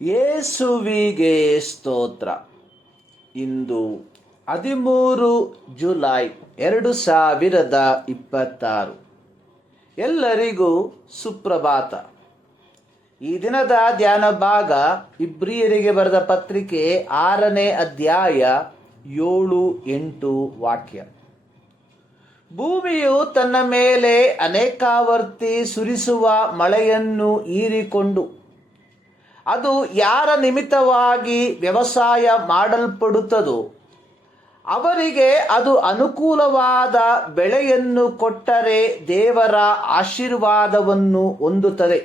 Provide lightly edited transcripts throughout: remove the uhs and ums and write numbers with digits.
ಯೇಸುವಿಗೆ ಸ್ತೋತ್ರ. ಇಂದು 13 ಜುಲೈ 2026. ಎಲ್ಲರಿಗೂ ಸುಪ್ರಭಾತ. ಈ ದಿನದ ಧ್ಯಾನ ಭಾಗ ಇಬ್ರಿಯರಿಗೆ ಬರೆದ ಪತ್ರಿಕೆ 6ನೇ ಅಧ್ಯಾಯ 7-8 ವಾಕ್ಯ. ಭೂಮಿಯು ತನ್ನ ಮೇಲೆ ಅನೇಕಾವರ್ತಿ ಸುರಿಸುವ ಮಳೆಯನ್ನು ಹೀರಿಕೊಂಡು ಅದು ಯಾರ ನಿಮಿತ್ತವಾಗಿ ವ್ಯವಸಾಯ ಮಾಡಲ್ಪಡುತ್ತದೋ ಅವರಿಗೆ ಅದು ಅನುಕೂಲವಾದ ಬೆಳೆಯನ್ನು ಕೊಟ್ಟರೆ ದೇವರ ಆಶೀರ್ವಾದವನ್ನು ಹೊಂದುತ್ತದೆ.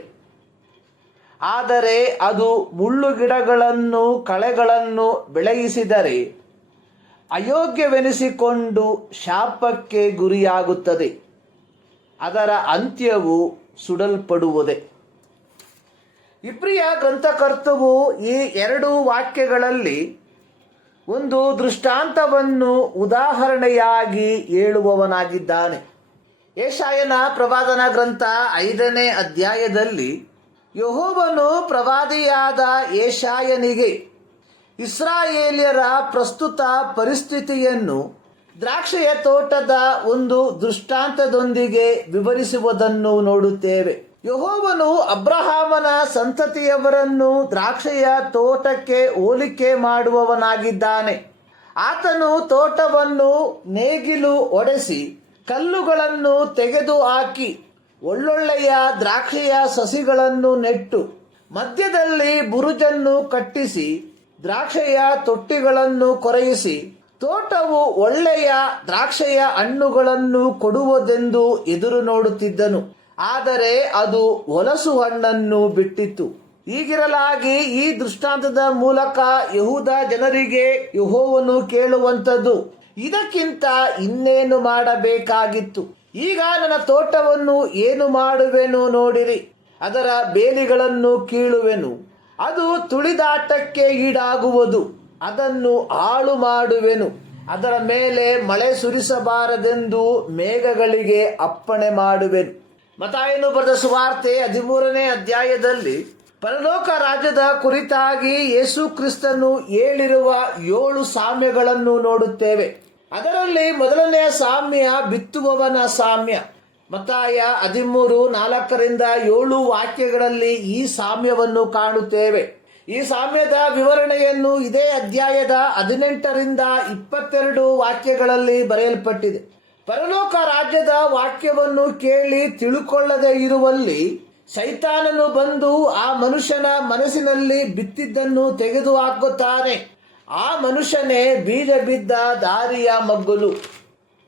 ಆದರೆ ಅದು ಮುಳ್ಳುಗಿಡಗಳನ್ನು ಕಳೆಗಳನ್ನು ಬೆಳೆಯಿಸಿದರೆ ಅಯೋಗ್ಯವೆನಿಸಿಕೊಂಡು ಶಾಪಕ್ಕೆ ಗುರಿಯಾಗುತ್ತದೆ. ಅದರ ಅಂತ್ಯವು ಸುಡಲ್ಪಡುವುದೇ. ಇಬ್ರಿಯ ಗ್ರಂಥಕರ್ತವು ಈ 2 ವಾಕ್ಯಗಳಲ್ಲಿ ಒಂದು ದೃಷ್ಟಾಂತವನ್ನು ಉದಾಹರಣೆಯಾಗಿ ಹೇಳುವವನಾಗಿದ್ದಾನೆ. ಯೆಶಾಯನ ಪ್ರವಾದನ ಗ್ರಂಥ 5ನೇ ಅಧ್ಯಾಯದಲ್ಲಿ ಯೆಹೋವನು ಪ್ರವಾದಿಯಾದ ಯೆಶಾಯನಿಗೆ ಇಸ್ರಾಯೇಲ್ಯರ ಪ್ರಸ್ತುತ ಪರಿಸ್ಥಿತಿಯನ್ನು ದ್ರಾಕ್ಷಿಯ ತೋಟದ ಒಂದು ದೃಷ್ಟಾಂತದೊಂದಿಗೆ ವಿವರಿಸುವುದನ್ನು ನೋಡುತ್ತೇವೆ. ಯೆಹೋವನು ಅಬ್ರಹಾಮನ ಸಂತತಿಯವರನ್ನು ದ್ರಾಕ್ಷಿಯ ತೋಟಕ್ಕೆ ಹೋಲಿಕೆ ಮಾಡುವವನಾಗಿದ್ದಾನೆ. ಆತನು ತೋಟವನ್ನು ನೇಗಿಲು ಹೊಡೆಸಿ ಕಲ್ಲುಗಳನ್ನು ತೆಗೆದು ಹಾಕಿ ಒಳ್ಳೊಳ್ಳೆಯ ದ್ರಾಕ್ಷಿಯ ಸಸಿಗಳನ್ನು ನೆಟ್ಟು ಮಧ್ಯದಲ್ಲಿ ಬುರುಜನ್ನು ಕಟ್ಟಿಸಿ ದ್ರಾಕ್ಷಿಯ ತೊಟ್ಟಿಗಳನ್ನು ಕೊರೆಯಿಸಿ ತೋಟವು ಒಳ್ಳೆಯ ದ್ರಾಕ್ಷಿಯ ಹಣ್ಣುಗಳನ್ನು ಕೊಡುವುದೆಂದು ಎದುರು ನೋಡುತ್ತಿದ್ದನು. ಆದರೆ ಅದು ಹೊಲಸು ಹಣ್ಣನ್ನು ಬಿಟ್ಟಿತ್ತು. ಹೀಗಿರಲಾಗಿ ಈ ದೃಷ್ಟಾಂತದ ಮೂಲಕ ಯೆಹೂದ ಜನರಿಗೆ ಯೆಹೋವನು ಕೇಳುವಂಥದ್ದು, ಇದಕ್ಕಿಂತ ಇನ್ನೇನು ಮಾಡಬೇಕಾಗಿತ್ತು? ಈಗ ನನ್ನ ತೋಟವನ್ನು ಏನು ಮಾಡುವೆನು ನೋಡಿರಿ. ಅದರ ಬೇಲಿಗಳನ್ನು ಕೀಳುವೆನು, ಅದು ತುಳಿದಾಟಕ್ಕೆ ಈಡಾಗುವುದು. ಅದನ್ನು ಹಾಳು ಮಾಡುವೆನು, ಅದರ ಮೇಲೆ ಮಳೆ ಸುರಿಸಬಾರದೆಂದು ಮೇಘಗಳಿಗೆ ಅಪ್ಪಣೆ ಮಾಡುವೆನು. ಮತ್ತಾಯನು ಬರೆದ ಸುವಾರ್ತೆ 13ನೇ ಅಧ್ಯಾಯದಲ್ಲಿ ಪರಲೋಕ ರಾಜ್ಯದ ಕುರಿತಾಗಿ ಯೇಸು ಕ್ರಿಸ್ತನು ಹೇಳಿರುವ 7 ಸಾಮ್ಯಗಳನ್ನು ನೋಡುತ್ತೇವೆ. ಅದರಲ್ಲಿ ಮೊದಲನೆಯ ಸಾಮ್ಯ ಬಿತ್ತುವವನ ಸಾಮ್ಯ. ಮತ್ತಾಯ 13:4-7 ವಾಕ್ಯಗಳಲ್ಲಿ ಈ ಸಾಮ್ಯವನ್ನು ಕಾಣುತ್ತೇವೆ. ಈ ಸಾಮ್ಯದ ವಿವರಣೆಯನ್ನು ಇದೇ ಅಧ್ಯಾಯದ 18-22 ವಾಕ್ಯಗಳಲ್ಲಿ ಬರೆಯಲ್ಪಟ್ಟಿದೆ. ಪರಲೋಕ ರಾಜ್ಯದ ವಾಕ್ಯವನ್ನು ಕೇಳಿ ತಿಳುಕೊಳ್ಳದೆ ಇರುವಲ್ಲಿ ಸೈತಾನನು ಬಂದು ಆ ಮನುಷ್ಯನ ಮನಸ್ಸಿನಲ್ಲಿ ಬಿತ್ತಿದ್ದನ್ನು ತೆಗೆದು ಹಾಕುತ್ತಾನೆ. ಆ ಮನುಷ್ಯನೇ ಬೀಜ ಬಿದ್ದ ದಾರಿಯ ಮಗ್ಗುಲು.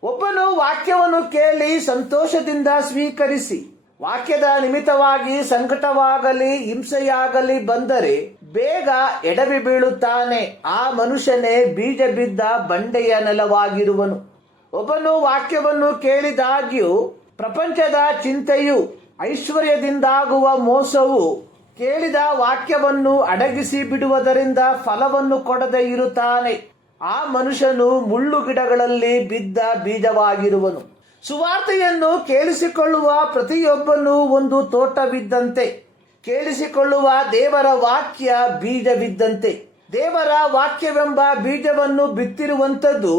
ಒಬ್ಬನು ವಾಕ್ಯವನ್ನು ಕೇಳಿ ಸಂತೋಷದಿಂದ ಸ್ವೀಕರಿಸಿ ವಾಕ್ಯದ ನಿಮಿತ್ತವಾಗಿ ಸಂಕಟವಾಗಲಿ ಹಿಂಸೆಯಾಗಲಿ ಬಂದರೆ ಬೇಗ ಎಡವಿ ಬೀಳುತ್ತಾನೆ. ಆ ಮನುಷ್ಯನೇ ಬೀಜ ಬಿದ್ದ ಬಂಡೆಯ ನೆಲವಾಗಿರುವನು. ಒಬ್ಬನು ವಾಕ್ಯವನ್ನು ಕೇಳಿದಾಗ್ಯೂ ಪ್ರಪಂಚದ ಚಿಂತೆಯು ಐಶ್ವರ್ಯದಿಂದಾಗುವ ಮೋಸವು ಕೇಳಿದ ವಾಕ್ಯವನ್ನು ಅಡಗಿಸಿ ಬಿಡುವುದರಿಂದ ಫಲವನ್ನು ಕೊಡದೆ ಇರುತ್ತಾನೆ. ಆ ಮನುಷ್ಯನು ಮುಳ್ಳುಗಿಡಗಳಲ್ಲಿ ಬಿದ್ದ ಬೀಜವಾಗಿರುವನು. ಸುವಾರ್ತೆಯನ್ನು ಕೇಳಿಸಿಕೊಳ್ಳುವ ಪ್ರತಿಯೊಬ್ಬನು ಒಂದು ತೋಟವಿದ್ದಂತೆ, ಕೇಳಿಸಿಕೊಳ್ಳುವ ದೇವರ ವಾಕ್ಯ ಬೀಜವಿದ್ದಂತೆ. ದೇವರ ವಾಕ್ಯವೆಂಬ ಬೀಜವನ್ನು ಬಿತ್ತಿರುವಂಥದ್ದು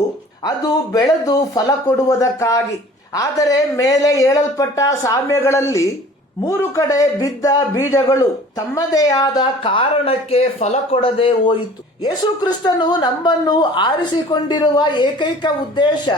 ಅದು ಬೆಳೆದು ಫಲ ಕೊಡುವುದಕ್ಕಾಗಿ. ಆದರೆ ಮೇಲೆ ಹೇಳಲ್ಪಟ್ಟ ಸಾಮ್ಯಗಳಲ್ಲಿ 3 ಕಡೆ ಬಿದ್ದ ಬೀಜಗಳು ತಮ್ಮದೇ ಆದ ಕಾರಣಕ್ಕೆ ಫಲ ಕೊಡದೆ ಹೋಯಿತು. ಯೇಸು ಕ್ರಿಸ್ತನು ನಮ್ಮನ್ನು ಆರಿಸಿಕೊಂಡಿರುವ ಏಕೈಕ ಉದ್ದೇಶ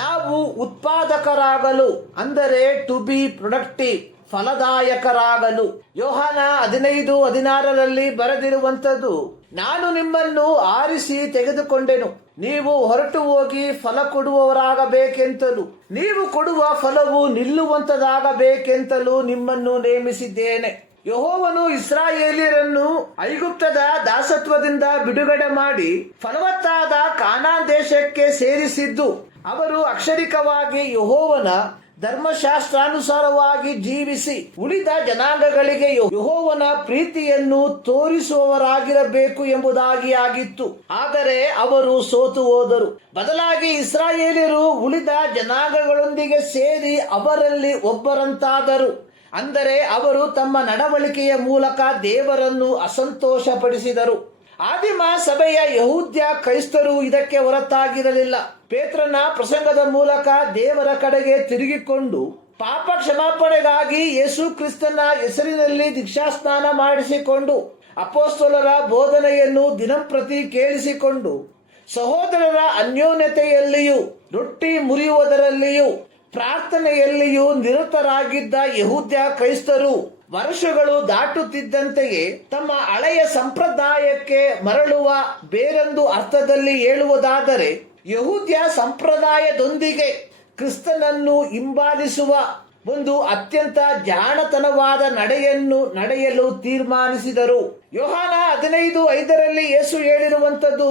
ನಾವು ಉತ್ಪಾದಕರಾಗಲು, ಅಂದರೆ ಟು ಬಿ ಪ್ರೊಡಕ್ಟಿವ್, ಫಲದಾಯಕರಾಗಲು. ಯೋಹಾನ 15:16 ಬರೆದಿರುವಂಥದ್ದು, ನಾನು ನಿಮ್ಮನ್ನು ಆರಿಸಿ ತೆಗೆದುಕೊಂಡೆನು, ನೀವು ಹೊರಟು ಹೋಗಿ ಫಲ ಕೊಡುವವರಾಗಬೇಕೆಂತಲೂ ನೀವು ಕೊಡುವ ಫಲವು ನಿಲ್ಲುವಂತದಾಗಬೇಕೆಂತಲೂ ನಿಮ್ಮನ್ನು ನೇಮಿಸಿದ್ದೇನೆ. ಯೆಹೋವನು ಇಸ್ರಾಯೇಲ್ಯರನ್ನು ಐಗುಪ್ತದ ದಾಸತ್ವದಿಂದ ಬಿಡುಗಡೆ ಮಾಡಿ ಫಲವತ್ತಾದ ಕಾನಾನ್ ದೇಶಕ್ಕೆ ಸೇರಿಸಿದ್ದು ಅವರು ಅಕ್ಷರಿಕವಾಗಿ ಯೆಹೋವನ ಧರ್ಮಶಾಸ್ತ್ರಾನುಸಾರವಾಗಿ ಜೀವಿಸಿ ಉಳಿದ ಜನಾಂಗಗಳಿಗೆ ಯೆಹೋವನ ಪ್ರೀತಿಯನ್ನು ತೋರಿಸುವವರಾಗಿರಬೇಕು ಎಂಬುದಾಗಿ ಆಗಿತ್ತು. ಆದರೆ ಅವರು ಸೋತು ಹೋದರು. ಬದಲಾಗಿ ಇಸ್ರಾಯೇಲ್ಯರು ಉಳಿದ ಜನಾಂಗಗಳೊಂದಿಗೆ ಸೇರಿ ಅವರಲ್ಲಿ ಒಬ್ಬರಂತಾದರು. ಅಂದರೆ ಅವರು ತಮ್ಮ ನಡವಳಿಕೆಯ ಮೂಲಕ ದೇವರನ್ನು ಅಸಂತೋಷಪಡಿಸಿದರು. ಆದಿಮ ಸಭೆಯ ಯಹೂದ್ಯ ಕ್ರೈಸ್ತರು ಇದಕ್ಕೆ ಹೊರತಾಗಿರಲಿಲ್ಲ. ಪೇತ್ರನ ಪ್ರಸಂಗದ ಮೂಲಕ ದೇವರ ಕಡೆಗೆ ತಿರುಗಿಕೊಂಡು ಪಾಪ ಕ್ಷಮಾಪಣೆಗಾಗಿ ಯೇಸು ಕ್ರಿಸ್ತನ ಹೆಸರಿನಲ್ಲಿ ದೀಕ್ಷಾಸ್ನಾನ ಮಾಡಿಸಿಕೊಂಡು ಅಪೊಸ್ತಲರ ಬೋಧನೆಯನ್ನು ದಿನಂಪ್ರತಿ ಕೇಳಿಸಿಕೊಂಡು ಸಹೋದರರ ಅನ್ಯೋನ್ಯತೆಯಲ್ಲಿಯೂ ರೊಟ್ಟಿ ಮುರಿಯುವುದರಲ್ಲಿಯೂ ಪ್ರಾರ್ಥನೆಯಲ್ಲಿಯೂ ನಿರತರಾಗಿದ್ದ ಯಹೂದ್ಯ ಕ್ರೈಸ್ತರು ವರ್ಷಗಳು ದಾಟುತ್ತಿದ್ದಂತೆಯೇ ತಮ್ಮ ಹಳೆಯ ಸಂಪ್ರದಾಯಕ್ಕೆ ಮರಳುವ, ಬೇರೊಂದು ಅರ್ಥದಲ್ಲಿ ಹೇಳುವುದಾದರೆ ಯಹೂದ್ಯ ಸಂಪ್ರದಾಯದೊಂದಿಗೆ ಕ್ರಿಸ್ತನನ್ನು ಹಿಂಬಾಲಿಸುವ ಒಂದು ಅತ್ಯಂತ ಜಾಣತನವಾದ ನಡೆಯಲು ತೀರ್ಮಾನಿಸಿದರು. ಯೋಹಾನ 15:5 ಯೇಸು ಹೇಳಿರುವಂಥದ್ದು,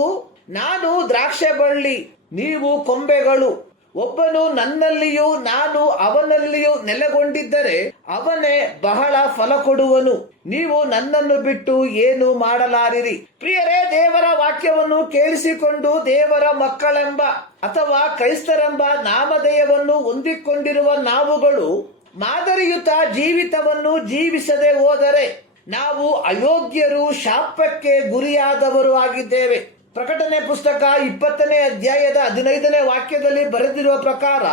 ನಾನು ದ್ರಾಕ್ಷೆ ಬಳ್ಳಿ, ನೀವು ಕೊಂಬೆಗಳು. ಒಬ್ಬನು ನನ್ನಲ್ಲಿಯೂ ನಾನು ಅವನಲ್ಲಿಯೂ ನೆಲೆಗೊಂಡಿದ್ದರೆ ಅವನೇ ಬಹಳ ಫಲ ಕೊಡುವನು. ನೀವು ನನ್ನನ್ನು ಬಿಟ್ಟು ಏನು ಮಾಡಲಾರಿರಿ. ಪ್ರಿಯರೇ, ದೇವರ ವಾಕ್ಯವನ್ನು ಕೇಳಿಸಿಕೊಂಡು ದೇವರ ಮಕ್ಕಳೆಂಬ ಅಥವಾ ಕ್ರೈಸ್ತರೆಂಬ ನಾಮಧೇಯವನ್ನು ಹೊಂದಿಕೊಂಡಿರುವ ನಾವುಗಳು ಮಾದರಿಯುತ ಜೀವಿತವನ್ನು ಜೀವಿಸದೆ ಹೋದರೆ ನಾವು ಅಯೋಗ್ಯರು, ಶಾಪಕ್ಕೆ ಗುರಿಯಾದವರು ಆಗಿದ್ದೇವೆ. ಪ್ರಕಟಣೆ ಪುಸ್ತಕ 20ನೇ ಅಧ್ಯಾಯದ 15ನೇ ವಾಕ್ಯದಲ್ಲಿ ಬರೆದಿರುವ ಪ್ರಕಾರ,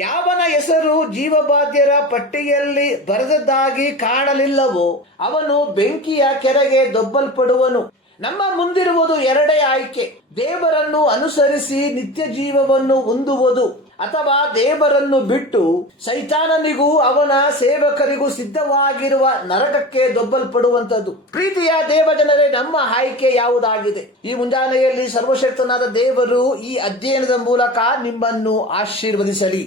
ಯಾವನ ಹೆಸರು ಜೀವಬಾಧ್ಯರ ಪಟ್ಟಿಯಲ್ಲಿ ಬರೆದದ್ದಾಗಿ ಕಾಣಲಿಲ್ಲವೋ ಅವನು ಬೆಂಕಿಯ ಕೆರೆಗೆ ದೊಬ್ಬಲ್ಪಡುವನು. ನಮ್ಮ ಮುಂದಿರುವುದು ಎರಡೇ ಆಯ್ಕೆ: ದೇವರನ್ನು ಅನುಸರಿಸಿ ನಿತ್ಯ ಜೀವವನ್ನು ಹೊಂದುವುದು, ಅಥವಾ ದೇವರನ್ನು ಬಿಟ್ಟು ಸೈತಾನನಿಗೂ ಅವನ ಸೇವಕರಿಗೂ ಸಿದ್ಧವಾಗಿರುವ ನರಕಕ್ಕೆ ದೊಬ್ಬಲ್ಪಡುವಂಥದ್ದು. ಪ್ರೀತಿಯ ದೇವಜನರೇ, ನಮ್ಮ ಆಯ್ಕೆ ಯಾವುದಾಗಿದೆ? ಈ ಮುಂಜಾನೆಯಲ್ಲಿ ಸರ್ವಶಕ್ತನಾದ ದೇವರು ಈ ಅಧ್ಯಯನದ ಮೂಲಕ ನಿಮ್ಮನ್ನು ಆಶೀರ್ವದಿಸಲಿ.